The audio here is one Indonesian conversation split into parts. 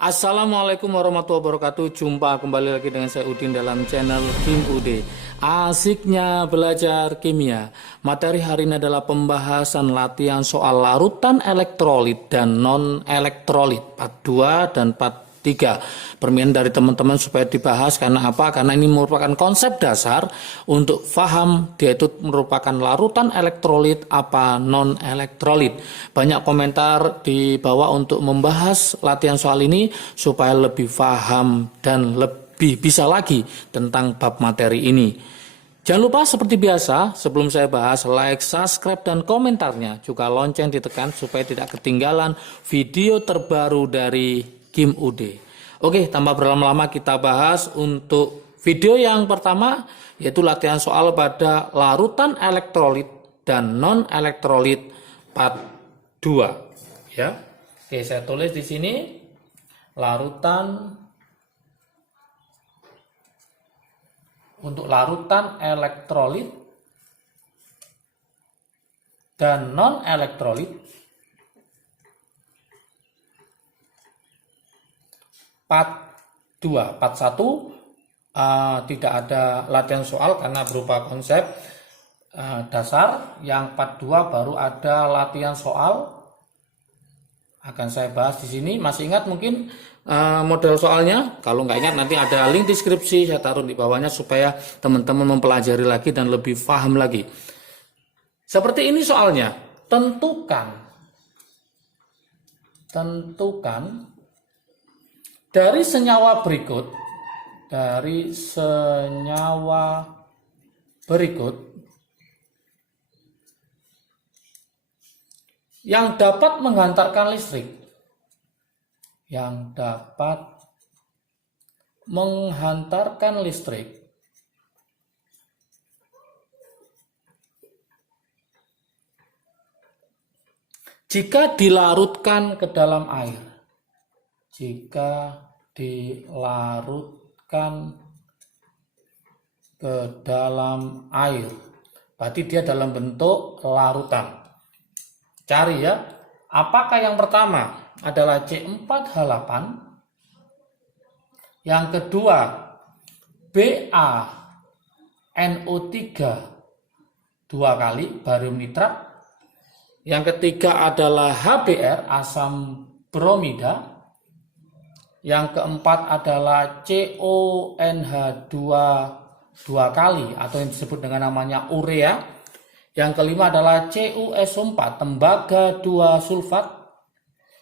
Assalamualaikum warahmatullahi wabarakatuh. Jumpa kembali lagi dengan saya Udin dalam channel Kim UD. Asiknya belajar kimia. Materi hari ini adalah pembahasan latihan soal larutan elektrolit dan non-elektrolit part 2 dan part 3. Permintaan dari teman-teman supaya dibahas karena apa? Karena ini merupakan konsep dasar untuk paham dia itu merupakan larutan elektrolit apa non-elektrolit. Banyak komentar di bawah untuk membahas latihan soal ini supaya lebih paham dan lebih bisa lagi tentang bab materi ini. Jangan lupa seperti biasa, sebelum saya bahas, like, subscribe, dan komentarnya. Juga lonceng ditekan supaya tidak ketinggalan video terbaru dari Kim UD. Oke, tanpa berlama-lama kita bahas untuk video yang pertama, yaitu latihan soal pada larutan elektrolit dan non-elektrolit part 2. Ya. Oke, saya tulis di sini larutan untuk larutan elektrolit dan non-elektrolit part 2. Part 1 tidak ada latihan soal karena berupa konsep dasar. Yang part 2 baru ada latihan soal. Akan saya bahas di sini. Masih ingat mungkin model soalnya? Kalau nggak ingat nanti ada link deskripsi saya taruh di bawahnya supaya teman-teman mempelajari lagi dan lebih paham lagi. Seperti ini soalnya. Tentukan dari senyawa berikut yang dapat menghantarkan listrik jika dilarutkan ke dalam air. Berarti dia dalam bentuk larutan. Cari ya, apakah yang pertama adalah C4H8, yang kedua BaNO3 2 kali barium nitrat, yang ketiga adalah HBr asam bromida, yang keempat adalah CONH2 2 kali atau yang disebut dengan namanya urea. Yang kelima adalah CuSO4 tembaga 2 sulfat.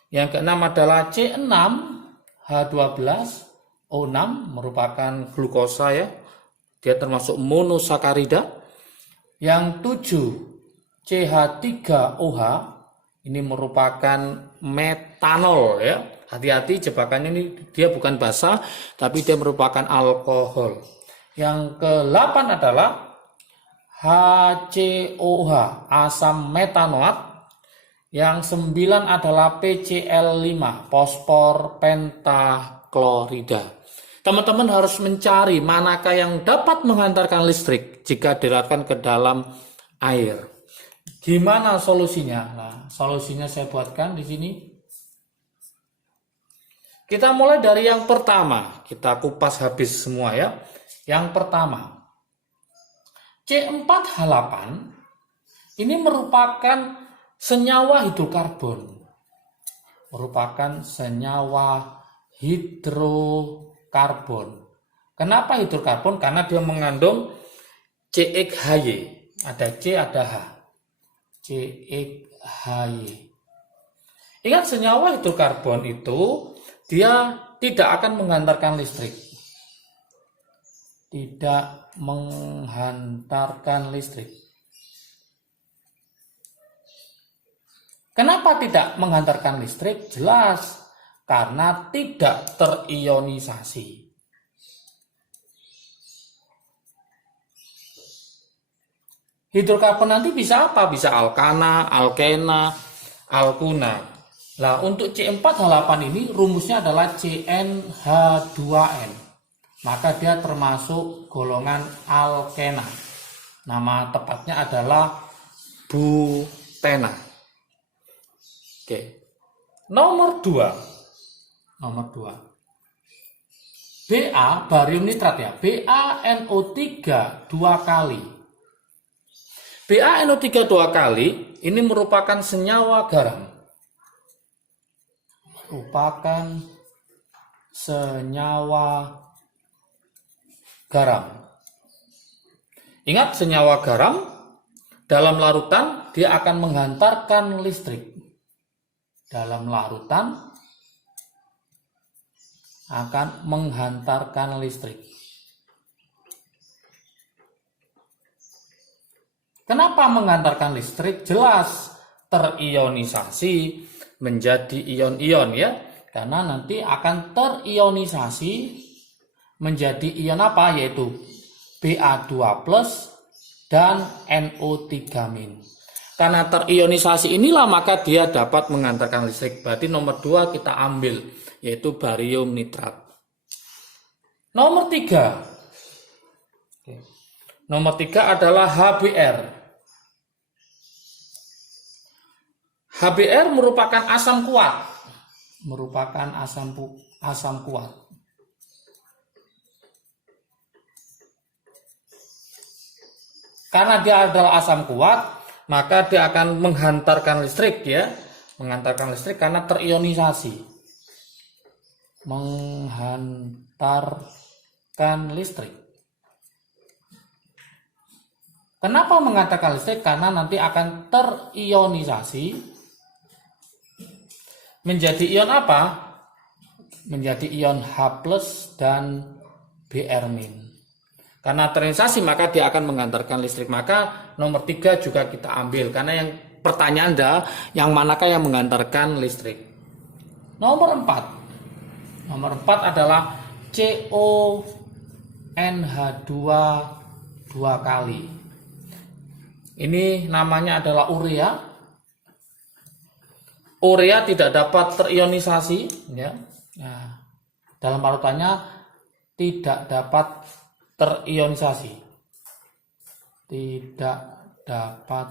Yang keenam adalah C6H12O6 merupakan glukosa ya. Dia termasuk monosakarida. Yang 7 CH3OH ini merupakan metanol ya. Hati-hati jebakannya ini dia bukan basa tapi dia merupakan alkohol. Yang ke-8 adalah HCOH asam metanoat. Yang 9 adalah PCl5 fosfor pentaklorida. Teman-teman harus mencari manakah yang dapat menghantarkan listrik jika dilarutkan ke dalam air. Gimana solusinya? Nah, solusinya saya buatkan di sini. Kita mulai dari yang pertama, kita kupas habis semua ya. Yang pertama, C4H8 ini merupakan senyawa hidrokarbon. Kenapa hidrokarbon? Karena dia mengandung CXHY. Ada C, ada H. CXHY. Ingat, senyawa hidrokarbon itu dia tidak akan menghantarkan listrik. Kenapa tidak menghantarkan listrik? Jelas, karena tidak terionisasi. Hidrokarbon nanti bisa apa? Bisa alkana, alkena, alkuna. Nah, untuk C4H8 ini rumusnya adalah CnH2n. Maka dia termasuk golongan alkena. Nama tepatnya adalah butena. Oke. Nomor 2. Nomor 2. Ba, barium nitrat ya. BaNO3 2 kali. BaNO3 2 kali ini merupakan senyawa garam. Merupakan senyawa garam. Ingat, senyawa garam dalam larutan dia akan menghantarkan listrik. Dalam larutan akan menghantarkan listrik. Kenapa menghantarkan listrik? Jelas terionisasi menjadi ion-ion ya. Karena nanti akan terionisasi menjadi ion apa? Yaitu Ba2+ dan NO3-. Karena terionisasi inilah maka dia dapat menghantarkan listrik. Berarti nomor 2 kita ambil, yaitu barium nitrat. Nomor 3. Nomor 3 adalah HBr. HBr merupakan asam kuat. Merupakan asam kuat. Karena dia adalah asam kuat, maka dia akan menghantarkan listrik ya. Menghantarkan listrik karena terionisasi. Menghantarkan listrik. Kenapa menghantarkan listrik? Karena nanti akan terionisasi menjadi ion apa? Menjadi ion H+ dan Br-. Karena terionisasi maka dia akan menghantarkan listrik. Maka nomor 3 juga kita ambil. Karena yang pertanyaan adalah yang manakah yang menghantarkan listrik. Nomor 4. Nomor 4 adalah CONH2 2 kali. Ini namanya adalah urea. Urea tidak dapat terionisasi ya. Nah, dalam larutannya tidak dapat terionisasi. Tidak dapat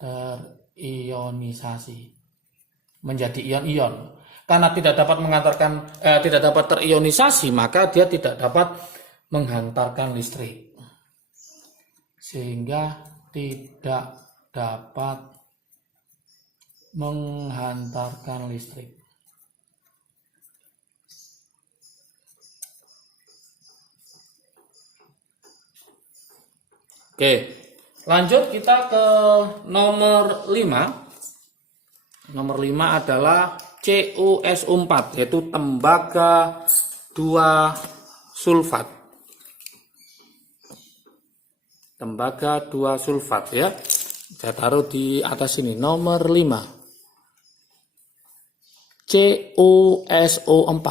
terionisasi menjadi ion-ion. Karena tidak dapat tidak dapat terionisasi, maka dia tidak dapat menghantarkan listrik. Sehingga tidak dapat menghantarkan listrik. Oke, lanjut kita ke nomor 5. Nomor 5 adalah CuSO4, yaitu tembaga 2 sulfat. Tembaga 2 sulfat ya. Saya taruh di atas ini, nomor 5. CuSO4.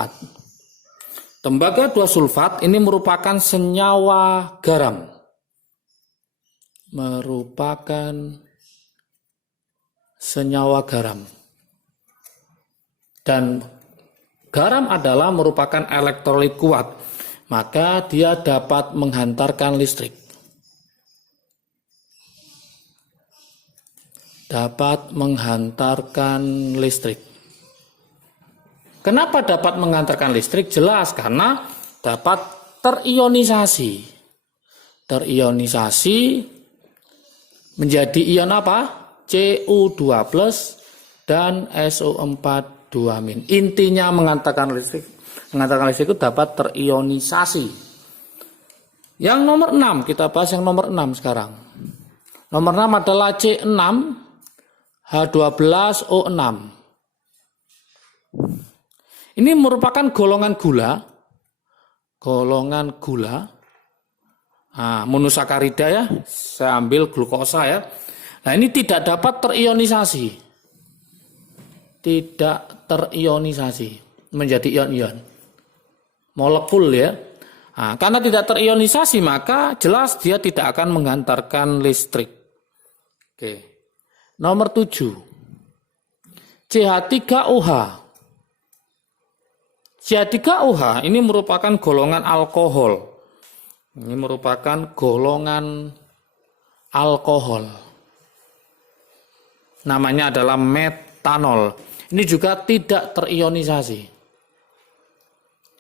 Tembaga 2 sulfat ini merupakan senyawa garam. Merupakan senyawa garam. Dan garam adalah merupakan elektrolit kuat. Maka dia dapat menghantarkan listrik. Dapat menghantarkan listrik. Kenapa dapat menghantarkan listrik? Jelas karena dapat terionisasi. Terionisasi menjadi ion apa? Cu2+ dan SO4 2-. Intinya menghantarkan listrik itu dapat terionisasi. Yang nomor 6, kita bahas yang nomor 6 sekarang. Nomor 6 adalah C6H12O6. Ini merupakan golongan gula. Golongan gula. Nah, monosakarida ya. Saya ambil glukosa ya. Nah, ini tidak dapat terionisasi. Tidak terionisasi menjadi ion-ion. Molekul ya. Nah, karena tidak terionisasi maka jelas dia tidak akan menghantarkan listrik. Oke. Nomor 7. CH3OH. CH3OH ini merupakan golongan alkohol. Ini merupakan golongan alkohol. Namanya adalah metanol. Ini juga tidak terionisasi.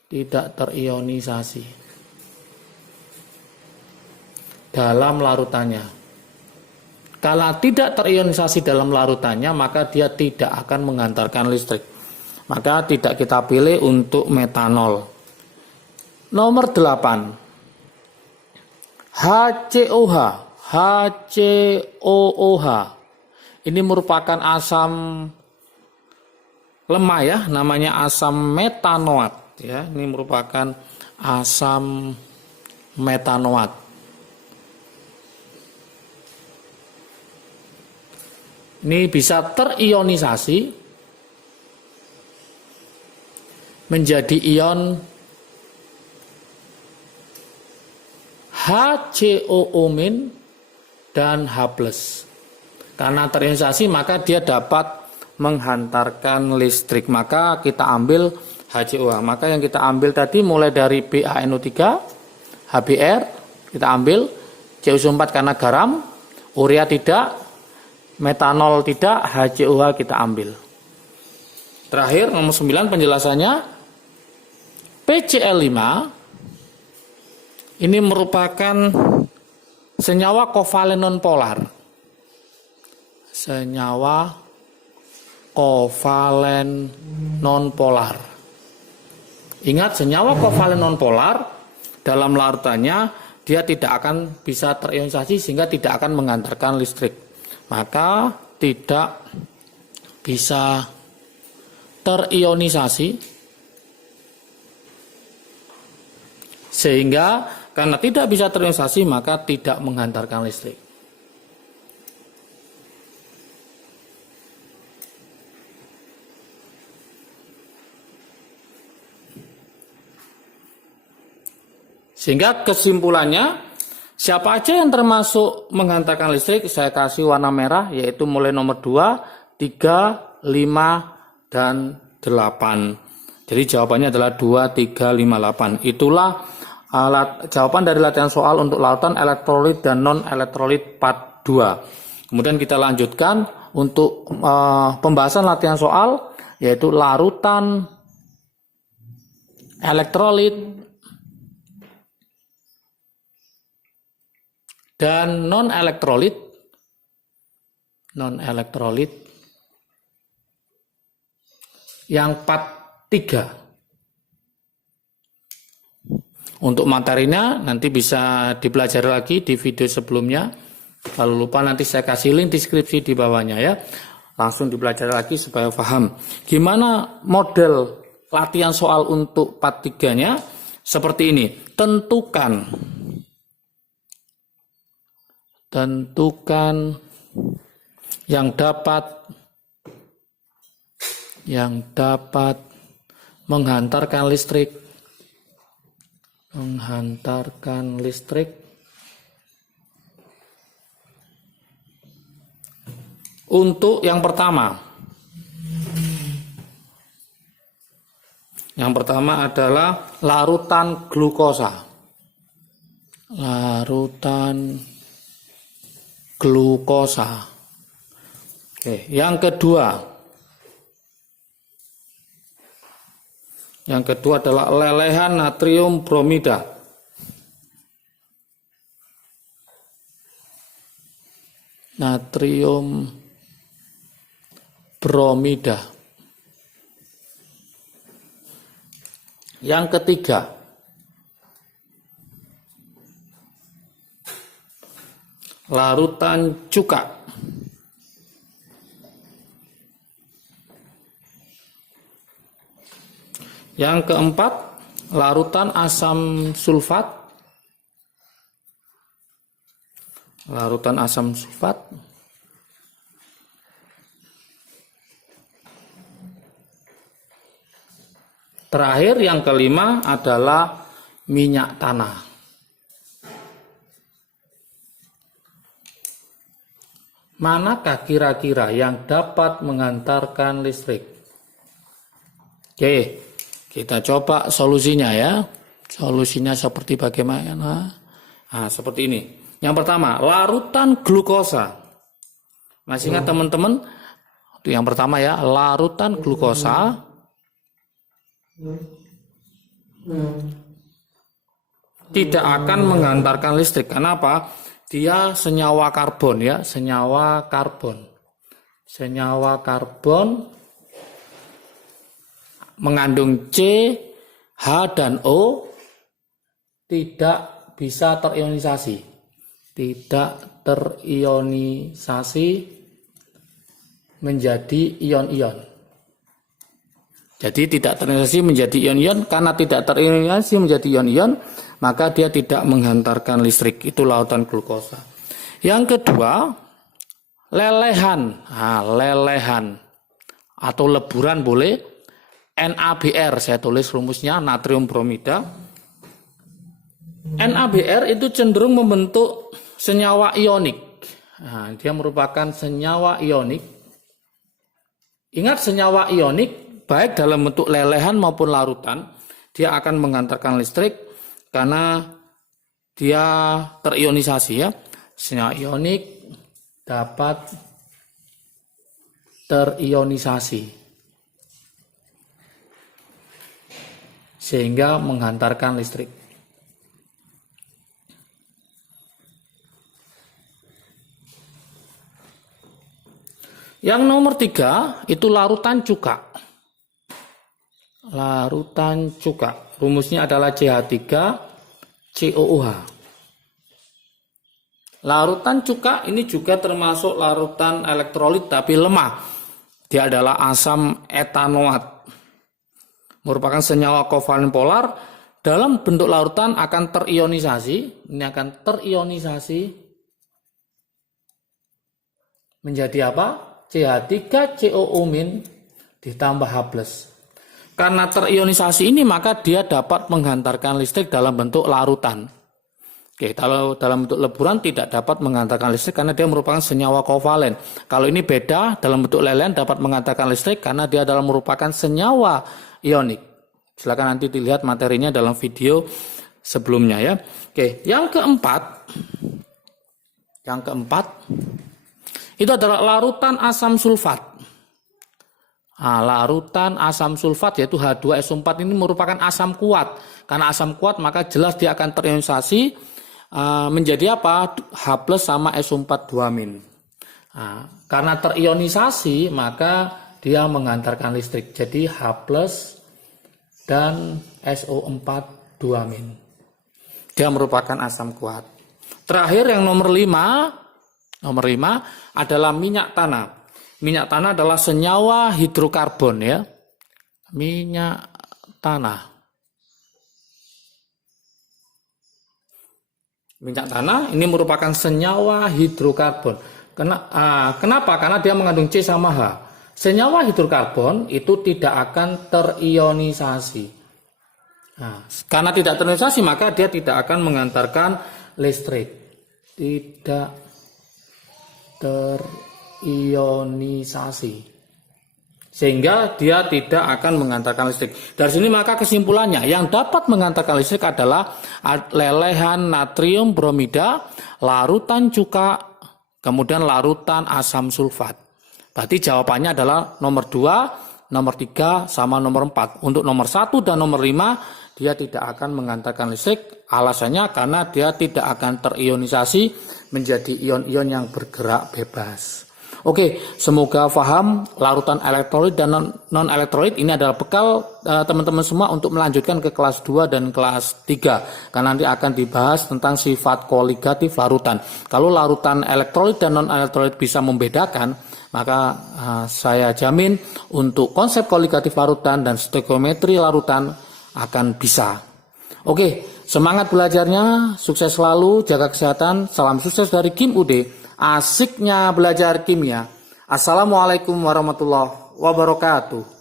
Tidak terionisasi dalam larutannya. Kalau tidak terionisasi dalam larutannya, maka dia tidak akan menghantarkan listrik. Maka tidak kita pilih untuk metanol. Nomor 8. HCOH. HCOOH. Ini merupakan asam lemah ya, namanya asam metanoat ya. Ini merupakan asam metanoat. Ini bisa terionisasi menjadi ion HCOO- dan H+. Karena terionisasi maka dia dapat menghantarkan listrik. Maka kita ambil HCOH. Maka yang kita ambil tadi mulai dari BaNO3, HBr kita ambil, CuSO4 karena garam, urea tidak, metanol tidak, HCOH kita ambil. Terakhir nomor 9 penjelasannya, PCl5 ini merupakan senyawa kovalen nonpolar. Senyawa kovalen nonpolar. Ingat, senyawa kovalen nonpolar dalam larutannya dia tidak akan bisa terionisasi sehingga tidak akan mengantarkan listrik. Maka tidak bisa terionisasi sehingga karena tidak bisa terionisasi maka tidak menghantarkan listrik. Sehingga kesimpulannya, siapa aja yang termasuk menghantarkan listrik, saya kasih warna merah, yaitu mulai nomor 2, 3, 5, dan 8. Jadi jawabannya adalah 2, 3, 5, 8. Itulah jawaban dari latihan soal untuk larutan elektrolit dan non-elektrolit part 2. Kemudian kita lanjutkan untuk pembahasan latihan soal, yaitu larutan elektrolit dan non-elektrolit yang part 3. Untuk materinya nanti bisa dipelajari lagi di video sebelumnya. Kalau lupa nanti saya kasih link deskripsi di bawahnya ya. Langsung dipelajari lagi supaya paham. Gimana model latihan soal untuk part 3-nya? Seperti ini. Tentukan yang dapat menghantarkan listrik untuk yang pertama. Yang pertama adalah larutan glukosa. Oke, yang kedua adalah lelehan natrium bromida. Yang ketiga larutan cuka. Yang keempat, larutan asam sulfat. Terakhir yang kelima adalah minyak tanah. Manakah kira-kira yang dapat menghantarkan listrik? Oke, kita coba solusinya ya. Solusinya seperti bagaimana? Nah, seperti ini. Yang pertama, larutan glukosa. Masih ingat teman-teman? Itu yang pertama ya, larutan glukosa tidak akan menghantarkan listrik. Kenapa? Dia senyawa karbon ya, senyawa karbon. Senyawa karbon mengandung C, H, dan O tidak bisa terionisasi. Tidak terionisasi menjadi ion-ion. Jadi tidak terionisasi menjadi ion-ion. Karena tidak terionisasi menjadi ion-ion, maka dia tidak menghantarkan listrik. Itu larutan glukosa. Yang kedua, lelehan. Nah, lelehan atau leburan boleh. NaBr, saya tulis rumusnya, natrium bromida. NaBr itu cenderung membentuk senyawa ionik. Nah, dia merupakan senyawa ionik. Ingat, senyawa ionik baik dalam bentuk lelehan maupun larutan, dia akan menghantarkan listrik karena dia terionisasi ya. Senyawa ionik dapat terionisasi sehingga menghantarkan listrik. Yang nomor 3 itu larutan cuka. Larutan cuka. Rumusnya adalah CH3COOH. Larutan cuka ini juga termasuk larutan elektrolit tapi lemah. Dia adalah asam etanoat. Merupakan senyawa kovalen polar, dalam bentuk larutan akan terionisasi. Ini akan terionisasi menjadi apa? CH3COO- ditambah H+. Karena terionisasi ini maka dia dapat menghantarkan listrik dalam bentuk larutan. Oke, kalau dalam bentuk leburan tidak dapat menghantarkan listrik karena dia merupakan senyawa kovalen. Kalau ini beda, dalam bentuk lelehan dapat menghantarkan listrik karena dia adalah merupakan senyawa ionik. Silakan nanti dilihat materinya dalam video sebelumnya ya. Oke, yang keempat itu adalah larutan asam sulfat. Nah, larutan asam sulfat yaitu H2SO4 ini merupakan asam kuat. Karena asam kuat maka jelas dia akan terionisasi menjadi apa? H+ sama SO4 2-. Nah, karena terionisasi maka dia menghantarkan listrik. Jadi H+ dan SO4 2-. Dia merupakan asam kuat. Terakhir yang nomor 5 adalah minyak tanah. Minyak tanah adalah senyawa hidrokarbon ya. Minyak tanah. Minyak tanah ini merupakan senyawa hidrokarbon. Kenapa? Karena dia mengandung C sama H. Senyawa hidrokarbon itu tidak akan terionisasi. Nah, karena tidak terionisasi maka dia tidak akan menghantarkan listrik. Tidak terionisasi. Sehingga dia tidak akan menghantarkan listrik. Dari sini maka kesimpulannya yang dapat menghantarkan listrik adalah lelehan natrium bromida, larutan cuka, kemudian larutan asam sulfat. Berarti jawabannya adalah nomor 2, nomor 3, sama nomor 4. Untuk nomor 1 dan nomor 5 dia tidak akan menghantarkan listrik. Alasannya karena dia tidak akan terionisasi menjadi ion-ion yang bergerak bebas. Oke, semoga paham larutan elektrolit dan non-elektrolit. Ini adalah bekal teman-teman semua untuk melanjutkan ke kelas 2 dan kelas 3. Karena nanti akan dibahas tentang sifat koligatif larutan. Kalau larutan elektrolit dan non-elektrolit bisa membedakan, maka saya jamin untuk konsep koligatif larutan dan stoikiometri larutan akan bisa. Oke, semangat belajarnya, sukses selalu, jaga kesehatan, salam sukses dari Kim UD. Asiknya belajar kimia. Assalamualaikum warahmatullahi wabarakatuh.